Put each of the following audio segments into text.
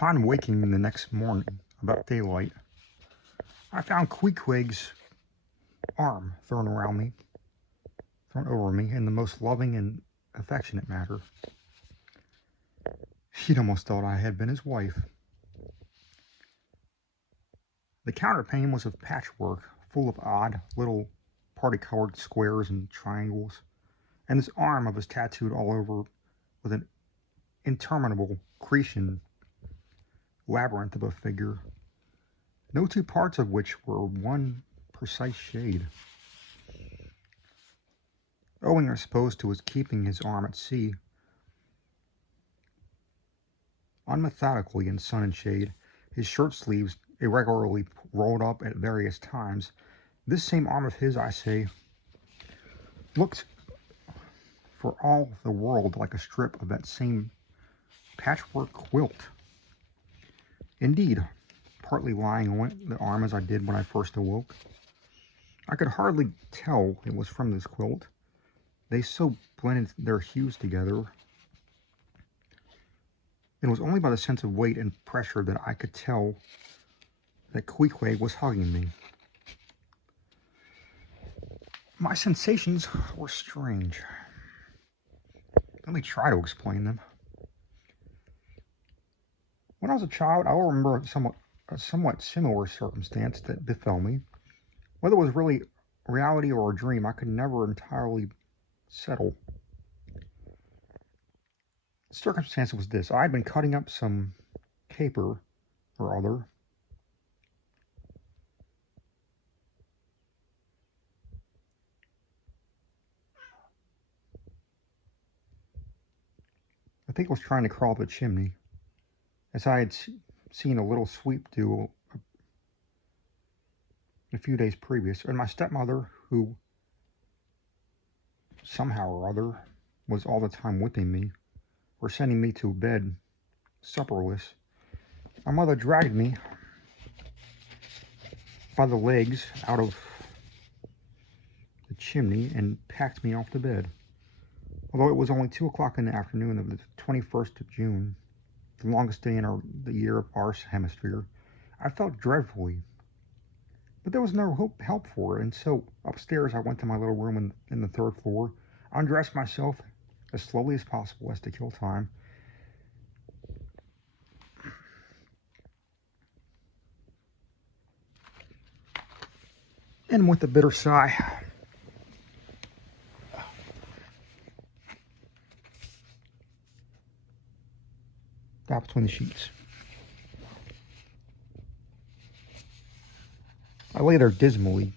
Upon waking the next morning, about daylight, I found Queequeg's arm thrown over me in the most loving and affectionate manner. He'd almost thought I had been his wife. The counterpane was of patchwork, full of odd little party-colored squares and triangles, and this arm of his tattooed all over with an interminable Cretan labyrinth of a figure, no two parts of which were one precise shade. Owing, I suppose, to his keeping his arm at sea, unmethodically in sun and shade, his shirt sleeves irregularly rolled up at various times, this same arm of his, I say, looked for all the world like a strip of that same patchwork quilt. Indeed, partly lying on the arm as I did when I first awoke, I could hardly tell it was from this quilt. They so blended their hues together. It was only by the sense of weight and pressure that I could tell that Queequeg was hugging me. My sensations were strange. Let me try to explain them. When I was a child, I will remember a somewhat similar circumstance that befell me. Whether it was really reality or a dream, I could never entirely settle. The circumstance was this. I had been cutting up some caper or other, I think it was trying to crawl up the chimney, as I had seen a little sweep do a few days previous, and my stepmother, who somehow or other was all the time whipping me, or sending me to bed supperless, my mother dragged me by the legs out of the chimney and packed me off to bed. Although it was only 2 o'clock in the afternoon of the 21st of June, the longest day in the year of our hemisphere, I felt dreadfully. But there was no help for it, and so upstairs I went to my little room in the 3rd floor, undressed myself as slowly as possible as to kill time, and with a bitter sigh, got between the sheets. I lay there dismally,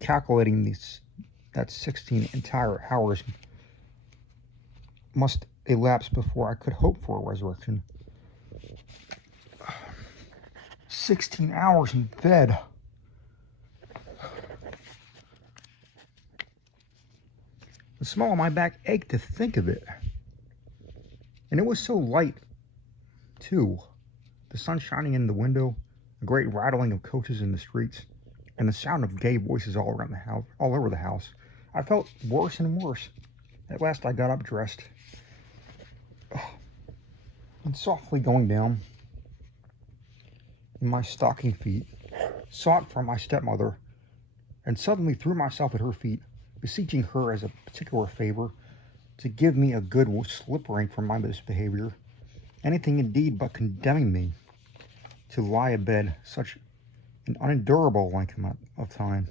calculating that 16 entire hours must elapse before I could hope for a resurrection. 16 hours in bed. The small of my back ached to think of it. And it was so light, too. The sun shining in the window, a great rattling of coaches in the streets, and the sound of gay voices all around the house, all over the house. I felt worse and worse. At last I got up dressed, and softly going down in my stocking feet, sought for my stepmother, and suddenly threw myself at her feet, beseeching her as a particular favor to give me a good slippering for my misbehavior, anything indeed but condemning me to lie abed such an unendurable length of time.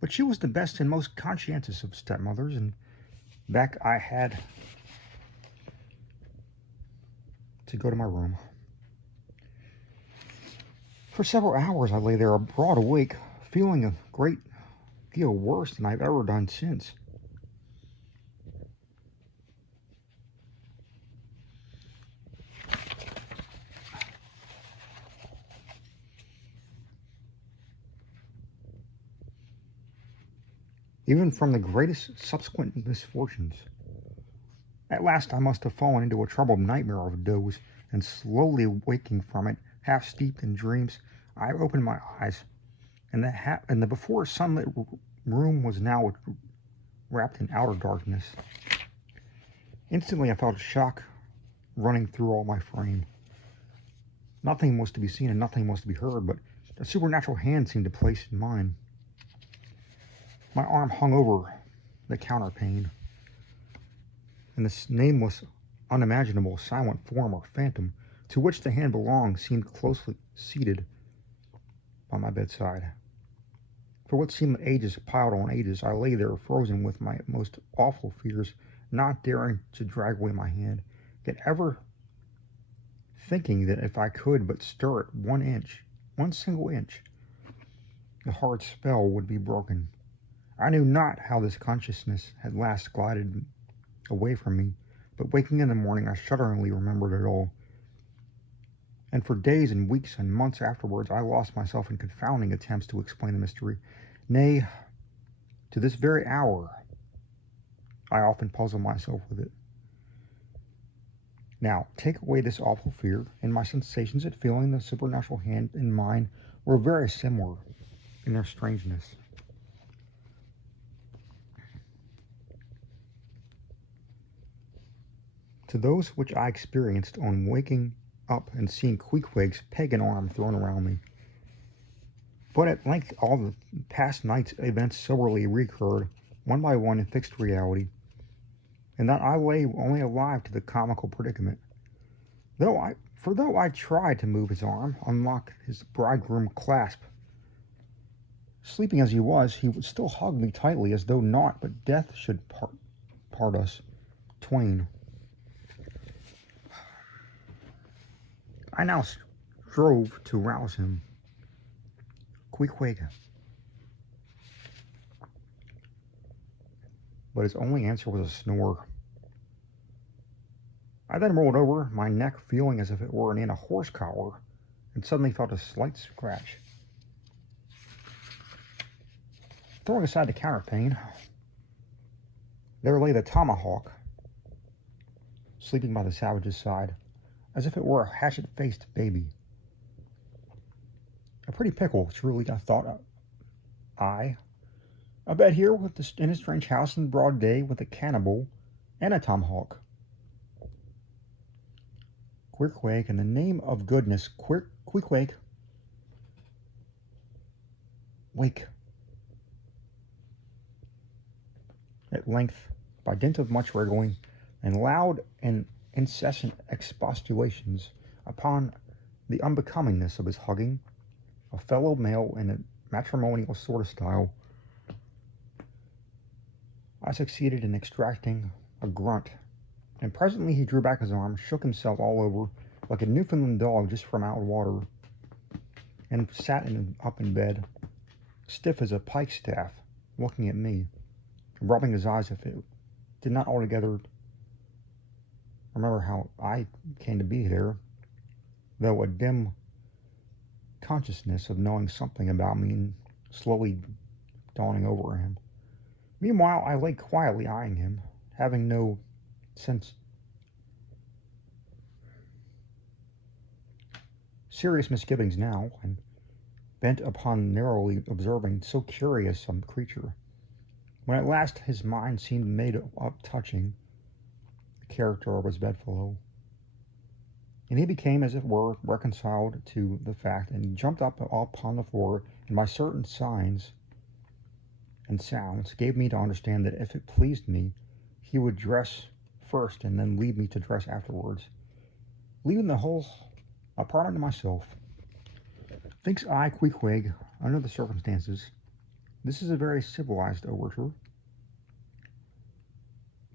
But she was the best and most conscientious of stepmothers, and back I had to go to my room. For several hours I lay there broad awake, feeling a great deal worse than I've ever done since. Even from the greatest subsequent misfortunes. At last I must have fallen into a troubled nightmare of a doze, and slowly waking from it, half steeped in dreams, I opened my eyes, and the before sunlit room was now wrapped in outer darkness. Instantly I felt a shock running through all my frame. Nothing was to be seen and nothing was to be heard, but a supernatural hand seemed to place in mine. My arm hung over the counterpane, and this nameless, unimaginable, silent form or phantom to which the hand belonged seemed closely seated by my bedside. For what seemed ages piled on ages, I lay there frozen with my most awful fears, not daring to drag away my hand, yet ever thinking that if I could but stir it 1 inch, 1 single inch, the hard spell would be broken. I knew not how this consciousness had last glided away from me, but waking in the morning, I shudderingly remembered it all. And for days and weeks and months afterwards, I lost myself in confounding attempts to explain the mystery. Nay, to this very hour, I often puzzle myself with it. Now, take away this awful fear, and my sensations at feeling the supernatural hand in mine were very similar in their strangeness. To those which I experienced on waking up and seeing Queequeg's pagan arm thrown around me. But at length all the past night's events soberly recurred, one by one in fixed reality, and that I lay only alive to the comical predicament. Though I tried to move his arm, unlock his bridegroom clasp, sleeping as he was, he would still hug me tightly as though naught but death should part us twain. I now strove to rouse him. Queequeg. But his only answer was a snore. I then rolled over, my neck feeling as if it were in a horse collar, and suddenly felt a slight scratch. Throwing aside the counterpane, there lay the tomahawk, sleeping by the savage's side, as if it were a hatchet-faced baby. A pretty pickle, truly, I thought I. A bed here in a strange house in broad day with a cannibal and a tomahawk. Queequeg, in the name of goodness, Queequeg, wake. At length, by dint of much wriggling and loud and incessant expostulations upon the unbecomingness of his hugging a fellow male in a matrimonial sort of style, I succeeded in extracting a grunt, and presently he drew back his arm, shook himself all over like a Newfoundland dog just from out of water, and sat up in bed, stiff as a pikestaff, looking at me, rubbing his eyes if it did not altogether remember how I came to be there, though a dim consciousness of knowing something about me slowly dawning over him. Meanwhile, I lay quietly eyeing him, having no serious misgivings now, and bent upon narrowly observing so curious some creature, when at last his mind seemed made up touching the character of his bedfellow, and he became, as it were, reconciled to the fact, and jumped up upon the floor, and by certain signs and sounds gave me to understand that if it pleased me, he would dress first and then leave me to dress afterwards, leaving the whole apartment to myself. Thinks I, Queequeg, under the circumstances, this is a very civilized overture.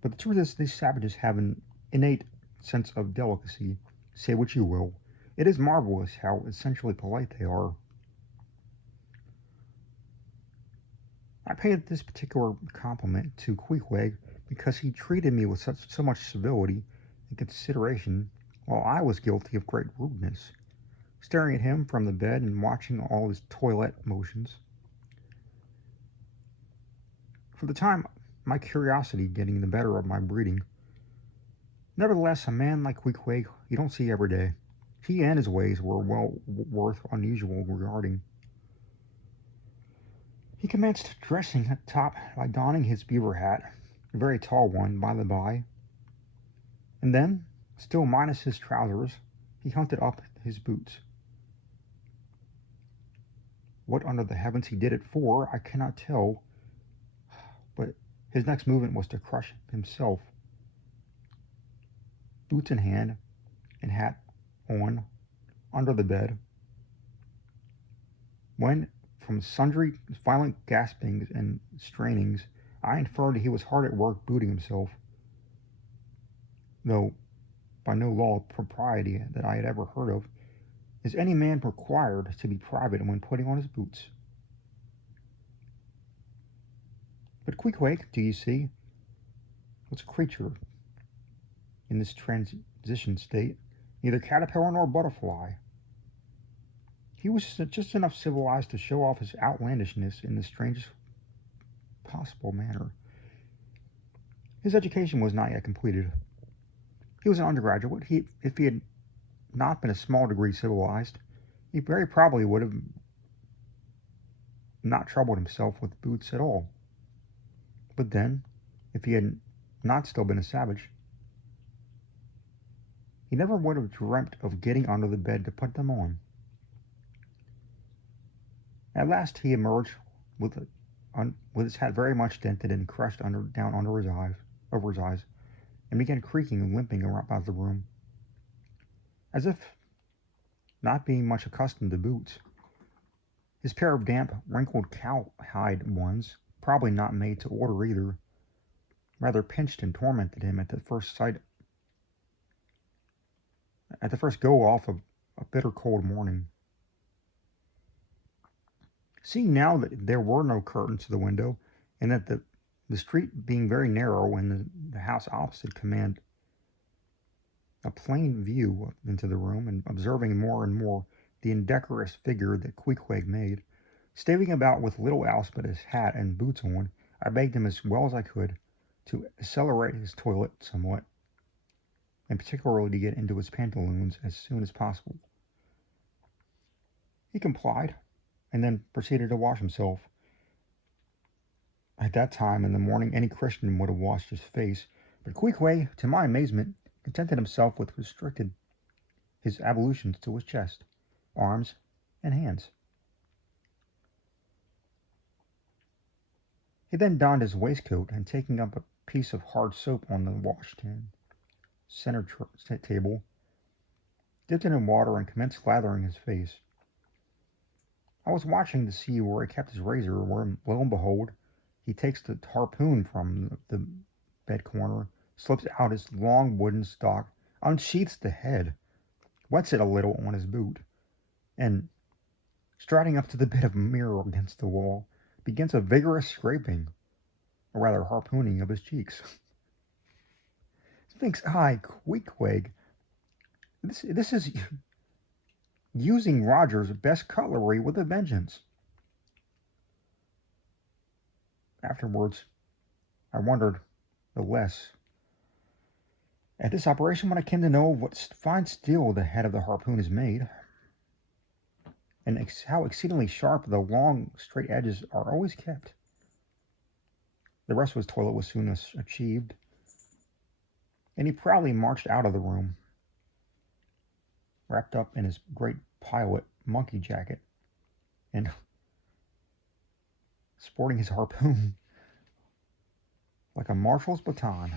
But the truth is, these savages have an innate sense of delicacy. Say what you will. It is marvelous how essentially polite they are. I paid this particular compliment to Queequeg because he treated me with so much civility and consideration, while I was guilty of great rudeness, staring at him from the bed and watching all his toilette motions. For the time, my curiosity getting the better of my breeding. Nevertheless, a man like Queequeg you don't see every day. He and his ways were well worth unusual regarding. He commenced dressing at top by donning his beaver hat, a very tall one, by the by, and then, Still minus his trousers, he hunted up his boots. What under the heavens he did it for, I cannot tell, but his next movement was to crush himself. Boots in hand, and hat on, under the bed, when, from sundry violent gaspings and strainings, I inferred he was hard at work booting himself, though by no law of propriety that I had ever heard of, is any man required to be private when putting on his boots. But Queequeg, do you see, was a creature in this transition state, neither caterpillar nor butterfly. He was just enough civilized to show off his outlandishness in the strangest possible manner. His education was not yet completed. He was an undergraduate. If he had not been a small degree civilized, he very probably would have not troubled himself with boots at all. But then, if he had not still been a savage, he never would have dreamt of getting under the bed to put them on. At last he emerged with his hat very much dented and crushed down over his eyes, and began creaking and limping about the room, as if not being much accustomed to boots. His pair of damp, wrinkled cowhide ones, probably not made to order either, rather pinched and tormented him at the first go off of a bitter cold morning. Seeing now that there were no curtains to the window, and that the street being very narrow and the house opposite commanded a plain view into the room, and observing more and more the indecorous figure that Queequeg made, staving about with little else but his hat and boots on, I begged him as well as I could to accelerate his toilet somewhat, and particularly to get into his pantaloons as soon as possible. He complied, and then proceeded to wash himself. At that time in the morning any Christian would have washed his face, but Queequeg, to my amazement, contented himself with restricted his ablutions to his chest, arms, and hands. He then donned his waistcoat, and taking up a piece of hard soap on the washstand center table, dipped it in water and commenced lathering his face. I was watching to see where he kept his razor, where, lo and behold, he takes the harpoon from the bed corner, slips out his long wooden stock, unsheaths the head, wets it a little on his boot, and, striding up to the bit of mirror against the wall, begins a vigorous scraping, or rather harpooning, of his cheeks. Thinks I, Queequeg, this is using Roger's best cutlery with a vengeance. Afterwards, I wondered the less at this operation when I came to know of what fine steel the head of the harpoon is made, and how exceedingly sharp the long, straight edges are always kept. The rest of his toilet was soon achieved, and he proudly marched out of the room, wrapped up in his great pilot monkey jacket, and sporting his harpoon like a marshal's baton.